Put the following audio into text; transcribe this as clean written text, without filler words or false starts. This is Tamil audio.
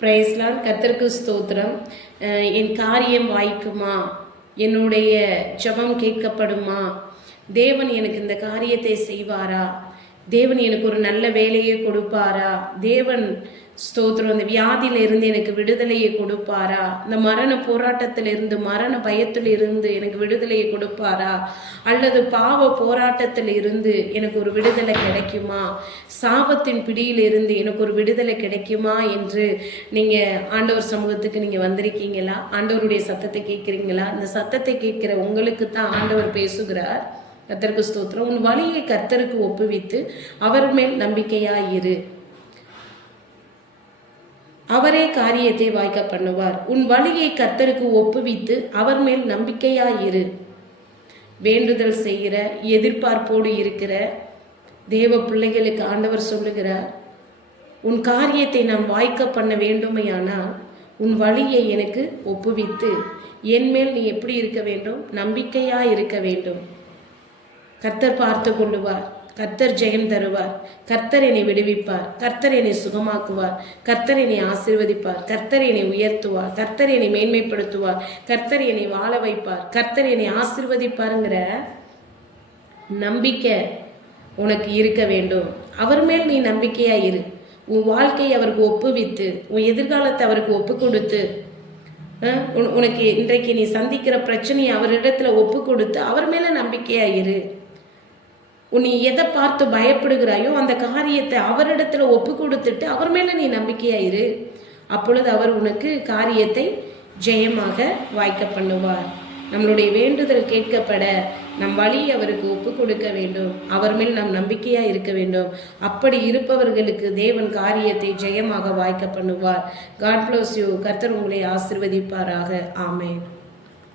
பிரைஸ்லான். கர்த்தருக்கு ஸ்தோத்திரம். என் காரியம் வாய்க்குமா? என்னுடைய ஜெபம் கேட்கப்படுமா? தேவன் எனக்கு இந்த காரியத்தை செய்வாரா? தேவன் எனக்கு ஒரு நல்ல வேலையை கொடுப்பாரா? தேவன் ஸ்தோத்திரம் இந்த வியாதியிலிருந்து எனக்கு விடுதலையை கொடுப்பாரா? இந்த மரண போராட்டத்திலிருந்து, மரண பயத்திலிருந்து எனக்கு விடுதலையை கொடுப்பாரா? அல்லது பாவ போராட்டத்தில் இருந்து எனக்கு ஒரு விடுதலை கிடைக்குமா? சாபத்தின் பிடியிலிருந்து எனக்கு ஒரு விடுதலை கிடைக்குமா என்று நீங்கள் ஆண்டவர் சமூகத்துக்கு நீங்கள் வந்திருக்கீங்களா? ஆண்டவருடைய சத்தத்தை கேட்குறீங்களா? இந்த சத்தத்தை கேட்குற உங்களுக்கு தான் ஆண்டவர் பேசுகிறார். கர்த்தருக்கு ஸ்தோத்திரம். உன் வழியை கர்த்தருக்கு ஒப்புவித்து அவர் மேல் நம்பிக்கையாயிரு, அவரே காரியத்தை வாய்க்க பண்ணுவார். உன் வழியை கர்த்தருக்கு ஒப்புவித்து அவர் மேல் நம்பிக்கையாயிரு. வேண்டுதல் செய்கிற, எதிர்பார்ப்போடு இருக்கிற தேவ பிள்ளைகளுக்கு ஆண்டவர் சொல்லுகிறார், உன் காரியத்தை நாம் வாய்க்க பண்ண வேண்டுமையானால் உன் வழியை எனக்கு ஒப்புவித்து என் மேல் நீ எப்படி இருக்க வேண்டும்? நம்பிக்கையாக இருக்க வேண்டும். கர்த்தர் பார்த்து கொள்ளுவார். கர்த்தர் ஜெயம் தருவார். கர்த்தர் என்னை விடுவிப்பார். கர்த்தர் என்னை சுகமாக்குவார். கர்த்தர் என்னை ஆசீர்வதிப்பார். கர்த்தர் என்னை உயர்த்துவார். கர்த்தர் என்னை மேன்மைப்படுத்துவார். கர்த்தர் என்னை வாழ வைப்பார். கர்த்தர் என்னை ஆசீர்வதிப்பாருங்கிற நம்பிக்கை உனக்கு இருக்க வேண்டும். அவர் மேல் நீ நம்பிக்கையா இரு. உன் வாழ்க்கையை அவருக்கு ஒப்புவித்து, உன் எதிர்காலத்தை அவருக்கு ஒப்பு கொடுத்து, உனக்கு இன்றைக்கு நீ சந்திக்கிற பிரச்சனையை அவரிடத்துல ஒப்பு கொடுத்து அவர் மேல நம்பிக்கையா இரு. உன்னை எதை பார்த்து பயப்படுகிறாயோ அந்த காரியத்தை அவரிடத்துல ஒப்பு கொடுத்துட்டு அவர் மேல நீ நம்பிக்கையாயிரு. அப்பொழுது அவர் உனக்கு காரியத்தை ஜெயமாக வாய்க்க பண்ணுவார். நம்மளுடைய வேண்டுதல் கேட்கப்பட நம் வழி அவருக்கு ஒப்பு கொடுக்க வேண்டும். அவர் மேல் நாம் நம்பிக்கையா இருக்க வேண்டும். அப்படி இருப்பவர்களுக்கு தேவன் காரியத்தை ஜெயமாக வாய்க்க பண்ணுவார். God bless you. கர்த்தர் உங்களை ஆசீர்வதிப்பாராக. ஆமென்.